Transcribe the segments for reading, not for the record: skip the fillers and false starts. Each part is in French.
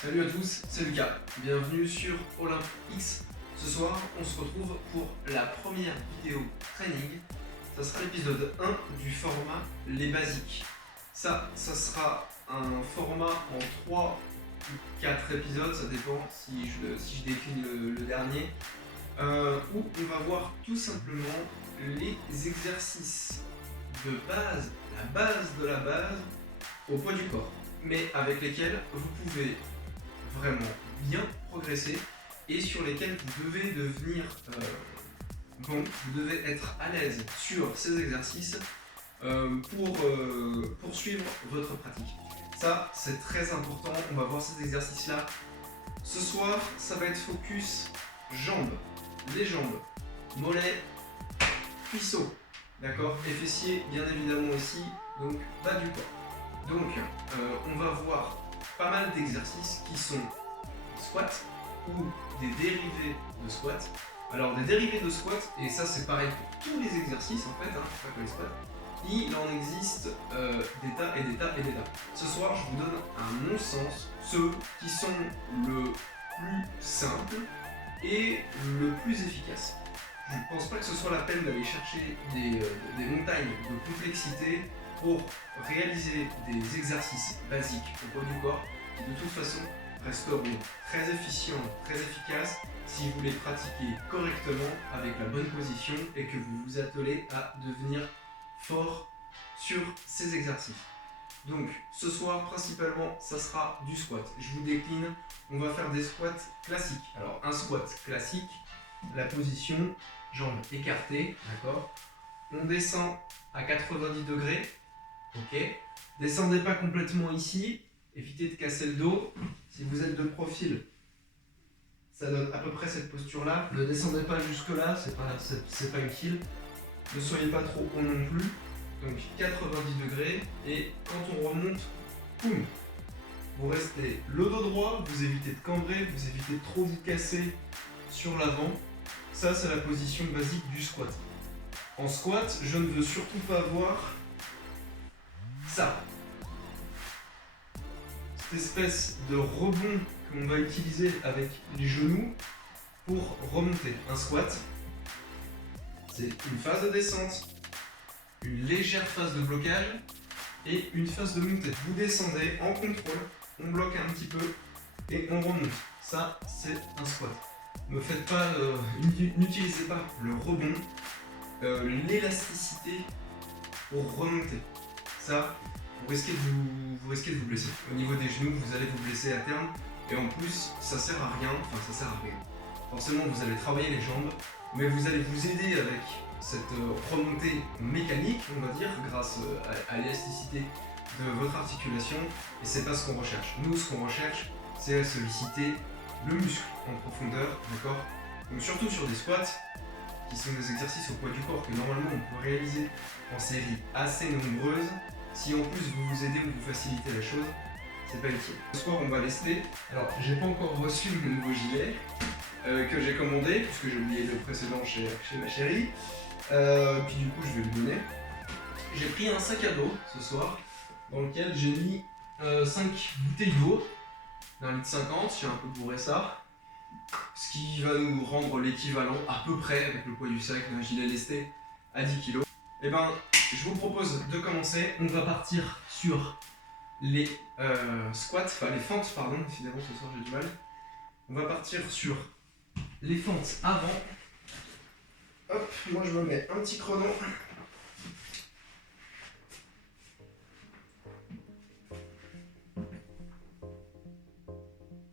Salut à tous, c'est Lucas. Bienvenue sur OlympX. Ce soir, on se retrouve pour la première vidéo training. Ça sera l'épisode 1 du format Les Basiques. Ça sera un format en 3 ou 4 épisodes, ça dépend si je décline le dernier, où on va voir tout simplement les exercices de base, la base de la base, au poids du corps, mais avec lesquels vous pouvez vraiment bien progresser et sur lesquels vous devez devenir bon, vous devez être à l'aise sur ces exercices pour poursuivre votre pratique. Ça, c'est très important. On va voir ces exercices-là. Ce soir, ça va être focus jambes, les jambes, mollets, cuisseaux, d'accord, et fessiers bien évidemment ici, donc bas du corps. Donc, on va voir pas mal d'exercices qui sont squat ou des dérivés de squat. Alors des dérivés de squat, et ça c'est pareil pour tous les exercices en fait, pas que les squats, il en existe des tas et des tas et des tas. Ce soir je vous donne à mon sens ceux qui sont le plus simple et le plus efficace. Je ne pense pas que ce soit la peine d'aller chercher des montagnes de complexité pour réaliser des exercices basiques au poids du corps qui de toute façon resteront très efficients, très efficaces si vous les pratiquez correctement avec la bonne position et que vous vous attelez à devenir fort sur ces exercices. Donc ce soir principalement ça sera du squat. Je vous décline, on va faire des squats classiques. Alors un squat classique, la position, jambes écartées, d'accord. On descend à 90 degrés. Ok, descendez pas complètement ici, évitez de casser le dos. Si vous êtes de profil, ça donne à peu près cette posture-là. Ne descendez pas jusque là, c'est pas utile. Ne soyez pas trop haut non plus. Donc 90 degrés, et quand on remonte, boum, vous restez le dos droit, vous évitez de cambrer, vous évitez de trop vous casser sur l'avant. Ça, c'est la position basique du squat. En squat, je ne veux surtout pas voir ça, cette espèce de rebond qu'on va utiliser avec les genoux pour remonter. Un squat, c'est une phase de descente, une légère phase de blocage et une phase de montée. Vous descendez en contrôle, on bloque un petit peu et on remonte. Ça, c'est un squat. Ne faites pas, n'utilisez pas le rebond, l'élasticité pour remonter. Ça, vous risquez de vous blesser. Au niveau des genoux, vous allez vous blesser à terme. Et en plus, ça sert à rien. Forcément, vous allez travailler les jambes, mais vous allez vous aider avec cette remontée mécanique, on va dire, grâce à l'élasticité de votre articulation. Et c'est pas ce qu'on recherche. Nous, ce qu'on recherche, c'est à solliciter le muscle en profondeur, d'accord. Donc surtout sur des squats, qui sont des exercices au poids du corps que normalement on peut réaliser en séries assez nombreuses. Si en plus vous vous aidez ou vous facilitez la chose, c'est pas utile. Ce soir on va tester. Alors j'ai pas encore reçu mon nouveau gilet que j'ai commandé puisque j'ai oublié le précédent chez ma chérie. Puis du coup je vais le donner. J'ai pris un sac à dos ce soir dans lequel j'ai mis 5 bouteilles d'eau d'1,50 litre, j'ai un peu bourré ça. Ce qui va nous rendre l'équivalent à peu près avec le poids du sac d'un gilet lesté à 10 kg. Et ben, je vous propose de commencer. On va partir sur les squats, enfin les fentes, pardon, finalement ce soir j'ai du mal. On va partir sur les fentes avant. Hop, moi je me mets un petit chrono.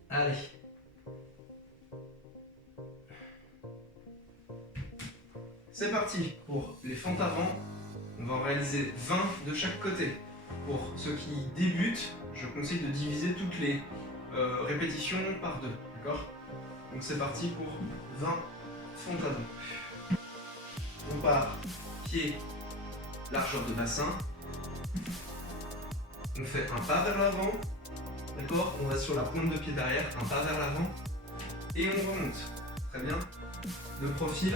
Allez. C'est parti pour les fentes avant. On va en réaliser 20 de chaque côté. Pour ceux qui débutent, je conseille de diviser toutes les répétitions par 2. D'accord ? Donc c'est parti pour 20 fentes avant. On part pied, largeur de bassin. On fait un pas vers l'avant. D'accord ? On va sur la pointe de pied derrière, un pas vers l'avant. Et on remonte. Très bien. De profil.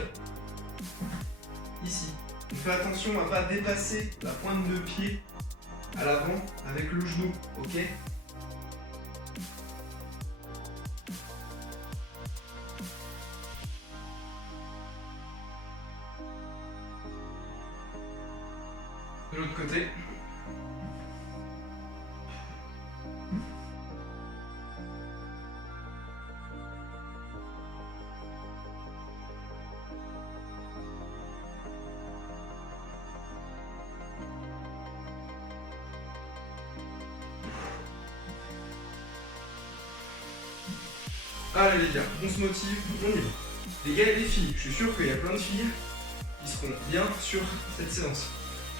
Ici. On fait attention à ne pas dépasser la pointe de pied à l'avant avec le genou, ok ? de l'autre côté. Allez les gars, on se motive, on y va. Les gars et les filles, je suis sûr qu'il y a plein de filles qui seront bien sur cette séance.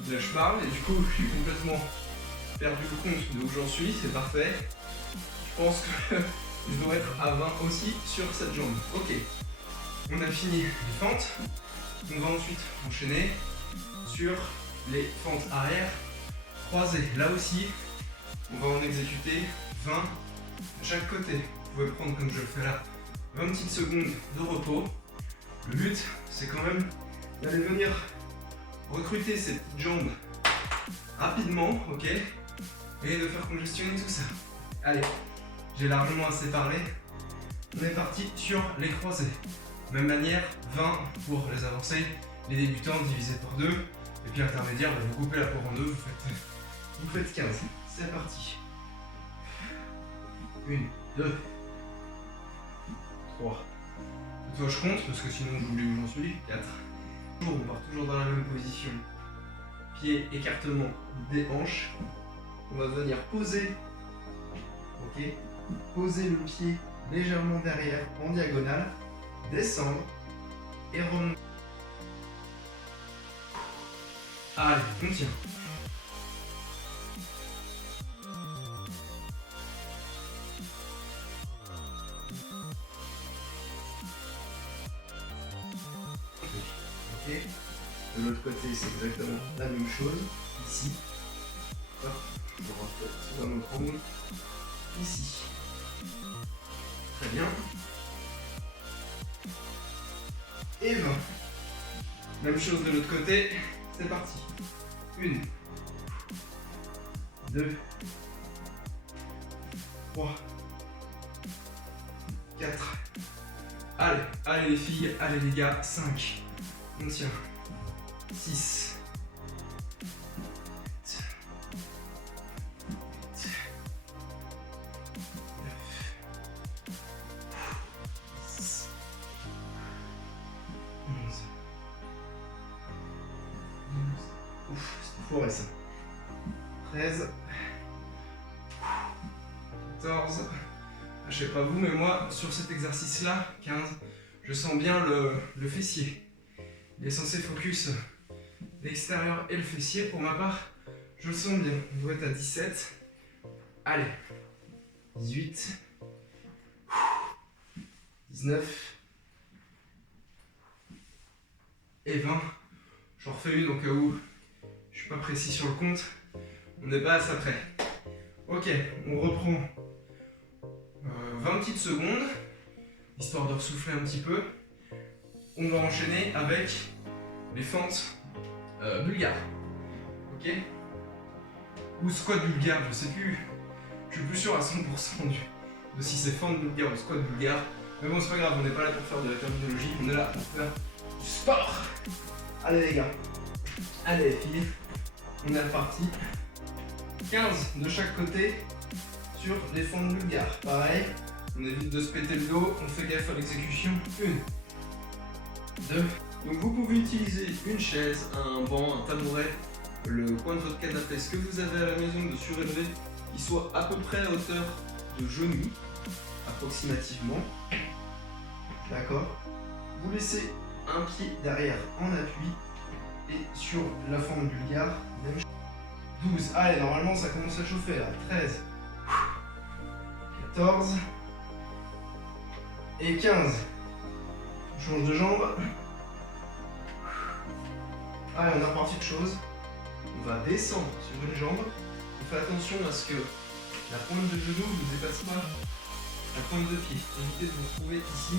Là je parle et du coup j'ai complètement perdu le compte de où j'en suis, c'est parfait. Je pense que je dois être à 20 aussi sur cette jambe. Ok, on a fini les fentes. On va ensuite enchaîner sur les fentes arrière croisées. Là aussi, on va en exécuter 20 de chaque côté. Vous pouvez prendre comme je le fais là 20 petites secondes de repos. Le but c'est quand même d'aller venir recruter ces petites jambes rapidement, ok, et de faire congestionner tout ça. Allez, j'ai largement assez parlé. On est parti sur les croisés. Même manière, 20 pour les avancées, les débutants divisé par 2, et puis intermédiaire, vous coupez la peau en deux, vous faites 15. C'est parti. 1, 2, 3. Cette fois je compte parce que sinon j'oublie où j'en suis. 4. On part toujours dans la même position. Pied, écartement des hanches. On va venir poser. Ok. Poser le pied légèrement derrière en diagonale. Descendre et remonter. Allez, on tient. De l'autre côté, c'est exactement la même chose. Ici. Hop, je vais rentrer sous un autre angle. Ici. Très bien. Et 20. Même chose de l'autre côté. C'est parti. 1, 2, 3, 4. Allez, allez les filles, allez les gars, 5. On tient. 6. 7. 8. 9. 10. 11. 12. Ouf, c'est foiré ça. 13. 14. Je sais pas vous, mais moi, sur cet exercice-là, 15, je sens bien le fessier. Il est censé focus l'extérieur et le fessier. Pour ma part, je le sens bien. On doit être à 17. Allez. 18. 19. Et 20. J'en refais une au cas où je suis pas précis sur le compte. On n'est pas à ça près. Ok, on reprend 20 petites secondes, histoire de ressouffler un petit peu. On va enchaîner avec les fentes bulgares. Ok? Ou squat bulgare, je sais plus. Je suis plus sûr à 100% de si c'est fente bulgare ou squat bulgare. Mais bon, c'est pas grave, on n'est pas là pour faire de la terminologie, on est là pour faire du sport. Allez les gars, allez les filles, on est reparti. 15 de chaque côté sur les fentes bulgares. Pareil, on évite de se péter le dos, on fait gaffe à l'exécution. 1, 2. Donc vous pouvez utiliser une chaise, un banc, un tabouret, le coin de votre canapé, ce que vous avez à la maison de surélevé, qui soit à peu près à hauteur de genou, approximativement. D'accord. Vous laissez un pied derrière en appui et sur la fente bulgare, même chose. 12. Allez, normalement ça commence à chauffer là. 13. 14. Et 15. On change de jambe. Allez, on est reparti de choses. On va descendre sur une jambe. On fait attention à ce que la pointe de genou ne dépasse pas la pointe de pied. Évitez de vous retrouver ici.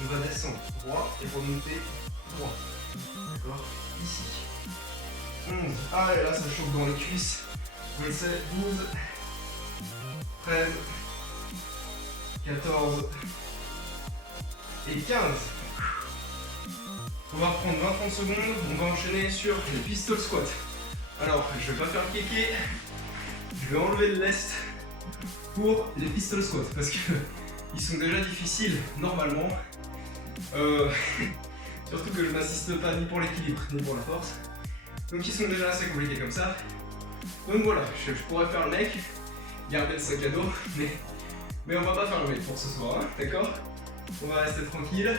On va descendre droit et remonter droit. D'accord? Ici. 11. Allez, là ça chauffe dans les cuisses. On le sait. 12. 13. 14. Et 15. On va reprendre 20-30 secondes, on va enchaîner sur les pistol squats. Alors, je vais pas faire le kéké, je vais enlever le lest pour les pistol squats parce que ils sont déjà difficiles normalement. Surtout que je n'assiste pas ni pour l'équilibre ni pour la force. Donc ils sont déjà assez compliqués comme ça. Donc voilà, je pourrais faire le mec, garder le sac à dos, mais on va pas faire le mec pour ce soir, hein, d'accord? On va rester tranquille.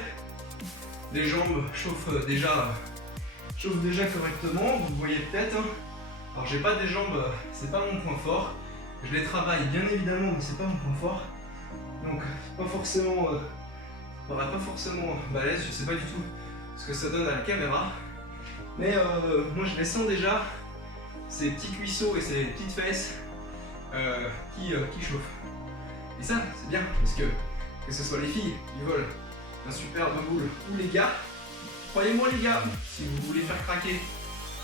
Les jambes chauffent déjà correctement, vous voyez peut-être. Hein. Alors j'ai pas des jambes, c'est pas mon point fort. Je les travaille bien évidemment, mais c'est pas mon point fort. Donc pas forcément balèze, je sais pas du tout ce que ça donne à la caméra. Mais moi je les sens déjà, ces petits cuisseaux et ces petites fesses qui chauffent. Et ça, c'est bien, parce que ce soit les filles qui veulent un superbe boule ou les gars, croyez-moi les gars, si vous voulez faire craquer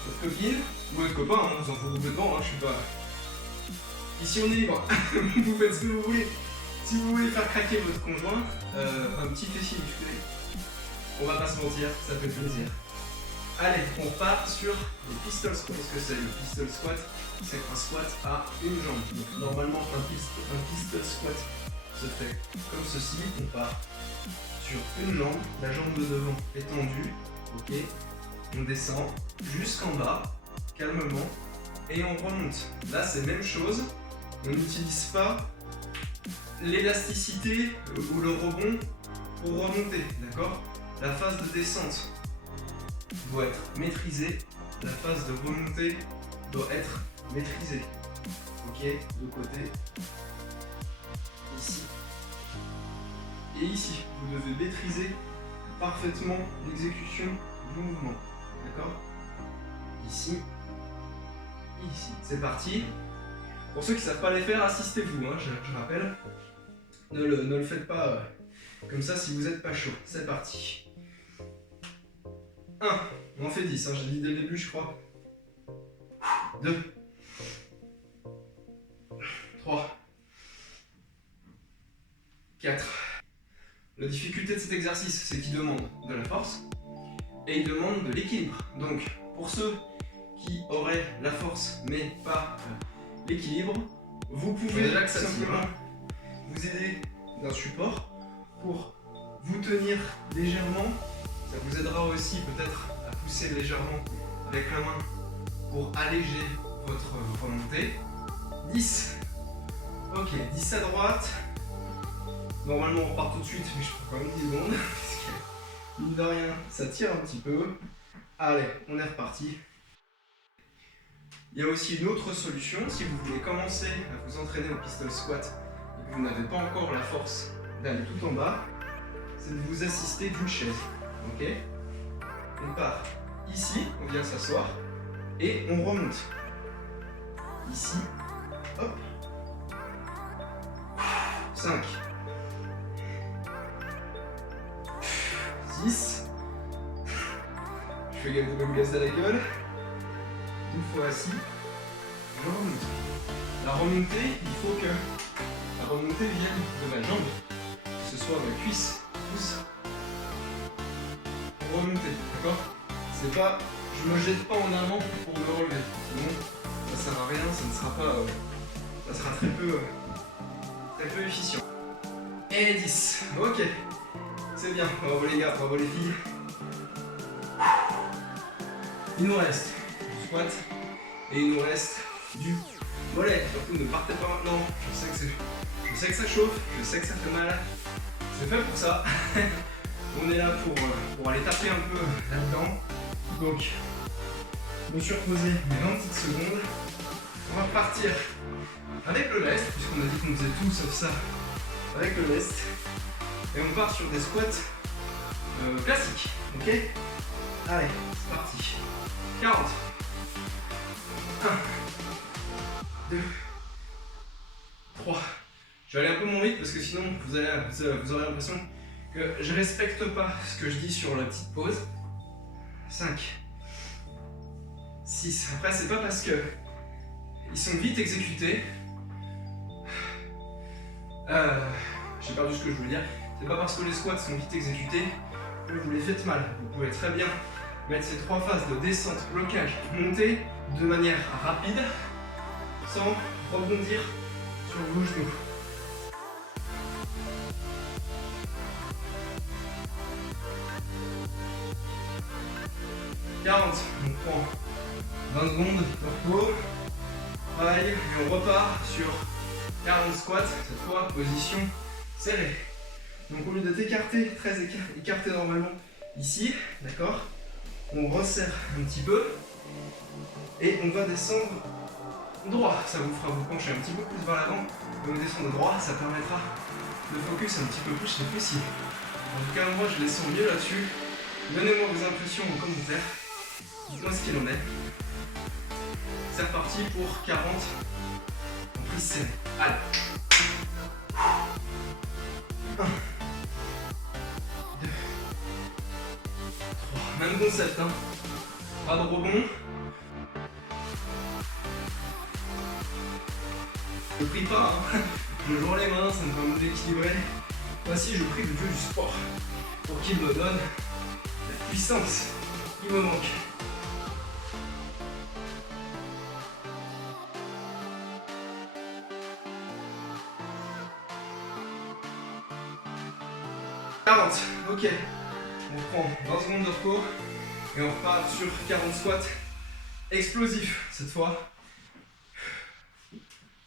votre copine ou votre copain, hein, on s'en fout complètement, hein, je suis pas... Ici on est libre, vous faites ce que vous voulez. Si vous voulez faire craquer votre conjoint, un petit fessier musclé, on va pas se mentir, ça fait plaisir. Allez, on part sur les pistol squats. Qu'est-ce que c'est le pistol squat? C'est un squat à une jambe. Donc, normalement, un pistol squat se fait comme ceci. On part sur une jambe, la jambe de devant est tendue. Ok. On descend jusqu'en bas, calmement, et on remonte. Là, c'est même chose. On n'utilise pas l'élasticité ou le rebond pour remonter, d'accord? La phase de descente doit être maîtrisée, la phase de remontée doit être maîtrisée. Ok, de côté, ici et ici. Vous devez maîtriser parfaitement l'exécution du mouvement, d'accord? Ici, ici. C'est parti. Pour ceux qui ne savent pas les faire, assistez-vous, hein, je rappelle. Ne le faites pas comme ça si vous n'êtes pas chaud. C'est parti. 1, on en fait 10, hein, j'ai dit dès le début, je crois. 2, 3, 4. La difficulté de cet exercice, c'est qu'il demande de la force et il demande de l'équilibre. Donc, pour ceux qui auraient la force mais pas l'équilibre, vous pouvez simplement vous aider d'un support pour vous tenir légèrement. Ça vous aidera aussi peut-être à pousser légèrement avec la main pour alléger votre remontée. 10. Ok, 10 à droite. Normalement on repart tout de suite, mais je prends quand même 10 secondes. Parce que, mine de rien, ça tire un petit peu. Allez, on est reparti. Il y a aussi une autre solution, si vous voulez commencer à vous entraîner au pistol squat et que vous n'avez pas encore la force d'aller tout en bas, c'est de vous assister d'une chaise. Ok? On part ici, on vient s'asseoir et on remonte. Ici, hop. 5. 6. Je fais gaffe de pas me casser la gueule. Une fois assis, je remonte. La remontée, il faut que la remontée vienne de ma jambe, que ce soit ma cuisse, pouce, pour remonter, d'accord? C'est pas, je me jette pas en avant pour me relever, sinon ça sert à rien, ça ne sera pas, ça sera très peu efficient. Et 10, ok, c'est bien, bravo les gars, bravo les filles. Il nous reste du squat et il nous reste du mollet. Surtout ne partez pas maintenant, je sais que ça chauffe, je sais que ça fait mal, c'est fait pour ça. On est là pour aller taper un peu là-dedans. Donc, je me suis reposé mes 20 petites secondes. On va repartir avec le lest, puisqu'on a dit qu'on faisait tout sauf ça avec le lest. Et on part sur des squats classiques, ok? Allez, c'est parti. 40. 1, 2, 3. Je vais aller un peu moins vite parce que sinon vous aurez l'impression que je respecte pas ce que je dis sur la petite pause. 5, 6. Après, c'est pas parce que ils sont vite exécutés. J'ai perdu ce que je voulais dire. C'est pas parce que les squats sont vite exécutés que vous les faites mal. Vous pouvez très bien mettre ces 3 phases de descente, blocage, montée de manière rapide, sans rebondir sur vos genoux. « 40, on prend 20 secondes de repos. Pareil, et on repart sur 40 squats, cette fois position serrée. Donc au lieu de t'écarter, très écarté normalement ici, d'accord, on resserre un petit peu et on va descendre droit. Ça vous fera vous pencher un petit peu plus vers l'avant, et on descend droit, ça permettra de focus un petit peu plus les fessiers. En tout cas, moi je les sens mieux là-dessus. Donnez-moi vos impressions en commentaire. Dites-moi ce qu'il en est. C'est reparti pour 40 en prise serrée. Allez. 1, 2, 3. Même concept, hein. Pas de rebond. Je prie pas, hein. Je joue les mains, ça me permet d'équilibrer. Voici, je prie le Dieu du sport pour qu'il me donne la puissance qui me manque. Ok, on prend 20 secondes de repos et on repart sur 40 squats explosifs cette fois.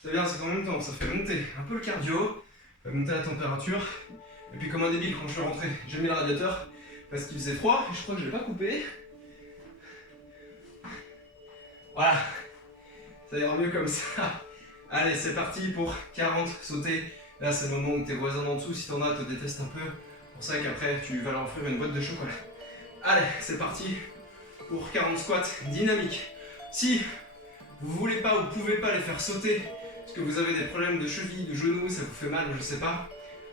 C'est bien, c'est en même temps, ça fait monter un peu le cardio, ça fait monter la température. Et puis comme un débile quand je suis rentré, j'ai mis le radiateur parce qu'il faisait froid et je crois que je l'ai pas coupé. Voilà, ça ira mieux comme ça. Allez, c'est parti pour 40 sautés. Là c'est le moment où tes voisins d'en dessous, si t'en as, te détestent un peu. C'est pour ça qu'après tu vas leur offrir une boîte de chocolat. Allez, c'est parti pour 40 squats dynamiques. Si vous voulez pas ou pouvez pas les faire sauter parce que vous avez des problèmes de cheville, de genoux, ça vous fait mal, je sais pas,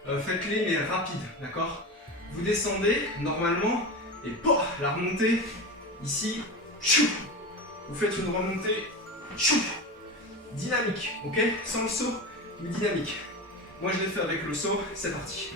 faites-les mais rapide, d'accord? Vous descendez normalement et la remontée ici, chou, vous faites une remontée chou, dynamique, ok? Sans le saut, mais dynamique. Moi je l'ai fait avec le saut, c'est parti.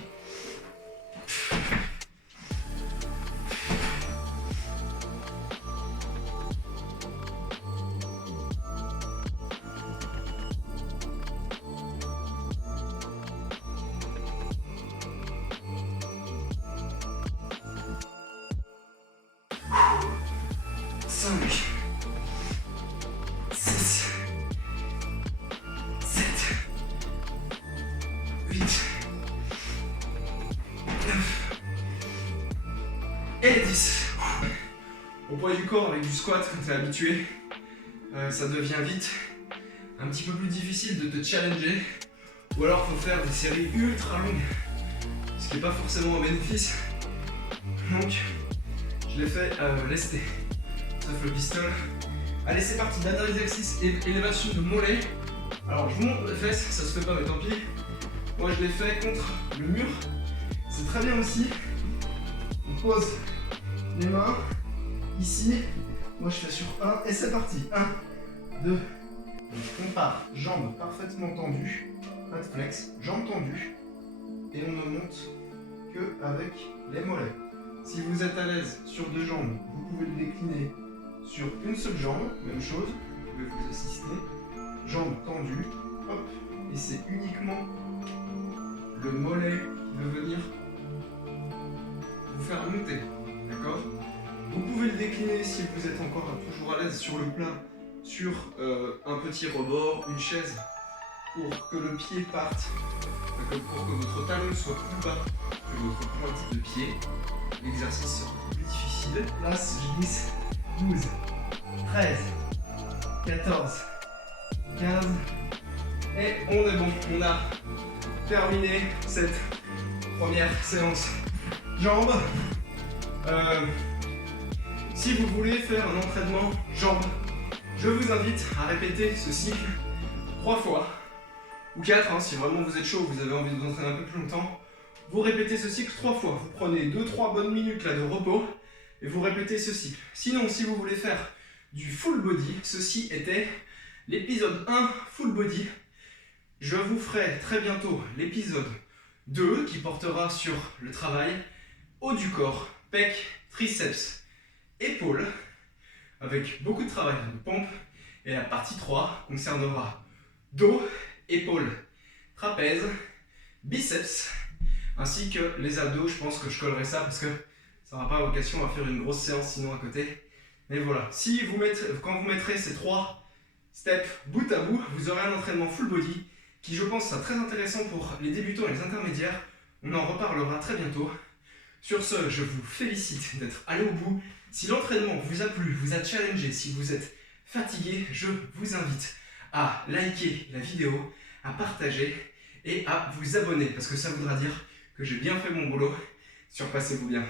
Et 10. Au poids du corps avec du squat, quand tu es habitué, ça devient vite un petit peu plus difficile de te challenger. Ou alors il faut faire des séries ultra longues, ce qui n'est pas forcément un bénéfice. Donc je l'ai fait lesté. Sauf le pistol. Allez, c'est parti, dernier exercice, élévation de mollet. Alors je monte les fesses, ça se fait pas mais tant pis. Moi je l'ai fait contre le mur. C'est très bien aussi. On pose les mains ici. Moi je fais sur 1 et c'est parti. 1, 2. On part, jambes parfaitement tendues. Pas de flex, jambes tendues. Et on ne monte que avec les mollets. Si vous êtes à l'aise sur deux jambes, vous pouvez le décliner sur une seule jambe. Même chose, vous pouvez vous assister. Jambes tendues, hop. Et c'est uniquement le mollet qui veut venir vous faire monter, d'accord? Vous pouvez le décliner si vous êtes encore toujours à l'aise sur le plat, sur un petit rebord, une chaise, pour que le pied parte, pour que votre talon soit plus bas que votre pointe de pied. L'exercice sera plus difficile. Là, je glisse 12, 13, 14, 15, et on est bon, on a terminé cette première séance jambes. Si vous voulez faire un entraînement jambes, je vous invite à répéter ce cycle 3 fois ou 4, hein, si vraiment vous êtes chaud, vous avez envie de vous entraîner un peu plus longtemps. Vous répétez ce cycle 3 fois. Vous prenez 2-3 bonnes minutes là, de repos et vous répétez ce cycle. Sinon, si vous voulez faire du full body, ceci était l'épisode 1 full body. Je vous ferai très bientôt l'épisode 2 qui portera sur le travail haut du corps, pec, triceps, épaules. avec beaucoup de travail de pompe. Et la partie 3 concernera dos, épaules, trapèze, biceps, ainsi que les abdos. Je pense que je collerai ça parce que ça n'aura pas vocation à faire une grosse séance sinon à côté. Mais voilà, quand vous mettrez ces 3 steps bout à bout, vous aurez un entraînement full body qui, je pense, sera très intéressant pour les débutants et les intermédiaires. On en reparlera très bientôt. Sur ce, je vous félicite d'être allé au bout. Si l'entraînement vous a plu, vous a challengé, si vous êtes fatigué, je vous invite à liker la vidéo, à partager et à vous abonner parce que ça voudra dire que j'ai bien fait mon boulot. Surpassez-vous bien.